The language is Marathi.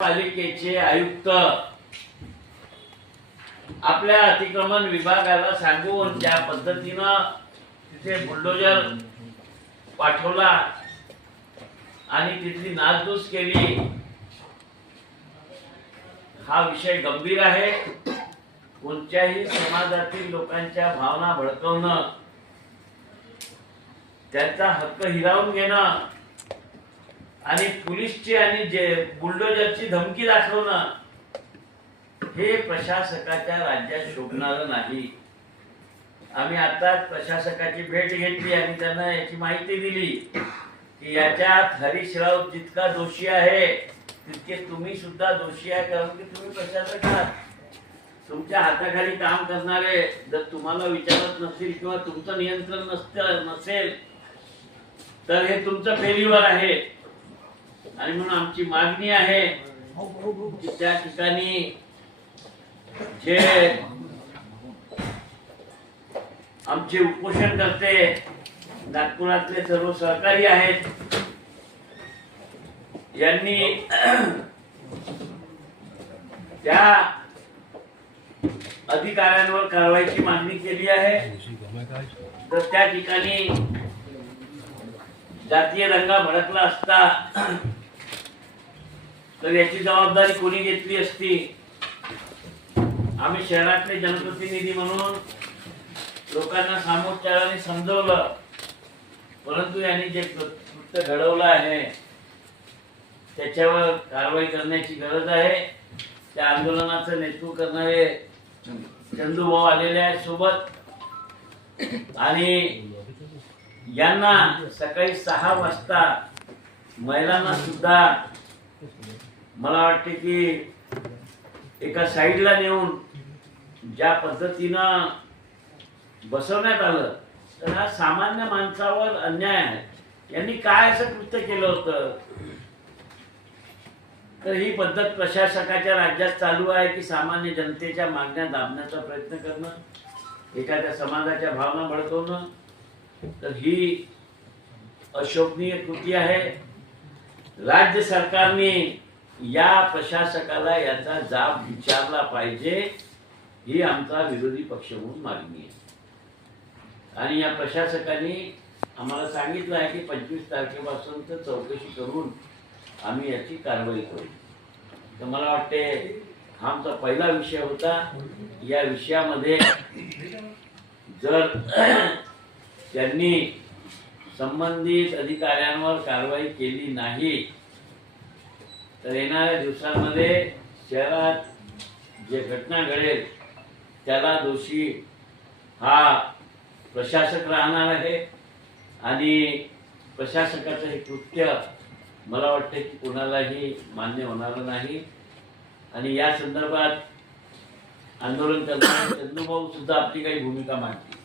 पालिकेचे आयुक्त आपल्या अतिक्रमण विभागाला सांगून ज्या पद्धतीनं तिथे बुलडोजर पाठवला आणि तिथली नासधूस केली, हा विषय गंभीर आहे. कोणत्याही समाजातील लोकांच्या भावना भडकवणं, त्यांचा हक्क हिरावून घेणं आणि पोलीसची आणि जे बुलडोजरची धमकी दाखवणं हे प्रशासकाच्या राज्यात शोभणारं नाही. आम्ही आताच प्रशासकाची भेट घेतली आणि त्यांना याची माहिती दिली की याच्यात हरीश राऊत जितका दोषी आहे तितके तुम्ही सुद्धा दोषी आहे, कारण की तुम्ही प्रशासक आहात. तुमच्या हाताखाली काम करणारे जर तुम्हाला विचारत नसतील किंवा तुमचं नियंत्रण नसेल तर हे तुमचं फेल्युअर आहे. आणि म्हणून आमची मागणी आहे की त्या ठिकाणी जे आमचे उपोषण करते नागपुरातले सर्व सहकारी आहेत यांनी त्या अधिकाऱ्यांवर कारवाईची मागणी केली आहे. तर त्या ठिकाणी जातीय दंगा भडकला असता तर याची जबाबदारी कोणी घेतली असती. आम्ही शहरातले जनप्रतिनिधी म्हणून लोकांना सामोपचाराने समजवलं, परंतु यांनी जे कृत्य घडवलं आहे त्याच्यावर कारवाई करण्याची गरज आहे. त्या आंदोलनाचं नेतृत्व करणारे चंदूभाऊ आलेले आहेत सोबत, आणि यांना सकाळी 6 वाजता महिलांना सुद्धा मला वाटते की एका साईडला नेऊन ज्या पद्धतीनं बसवण्यात आलं तर हा सामान्य माणसावर अन्याय आहे. यांनी काय असं कृत्य केलं होतं? तर ही पद्धत प्रशासकाच्या राज्यात चालू आहे की सामान्य जनतेच्या मागण्या दाबण्याचा प्रयत्न करणं, एखाद्या समाजाच्या भावना भडकवणं. तर ही अशोभनीय कृती आहे. राज्य सरकारने या प्रशासकाला याचा जाब विचारला पाहिजे, ही आमचा विरोधी पक्ष म्हणून मागणी आहे. आणि या प्रशासकाने आम्हाला सांगितलं आहे की 25 तारखेपासून तर चौकशी करून आम्ही याची कारवाई करू. तर मला वाटते हा आमचा पहिला विषय होता. या विषयामध्ये जर त्यांनी संबंधित अधिकाऱ्यांवर कारवाई केली नाही तर येणाऱ्या दिवसांमध्ये शहरात जे घटना घडेल त्याला दोषी हा प्रशासक राहणार आहे. आणि प्रशासकाचं हे कृत्य मला वाटते की कोणालाही मान्य होणार नाही. आणि या संदर्भात आंदोलन करणारे चंदूभाऊ सुद्धा आपली काही भूमिका मांडतील.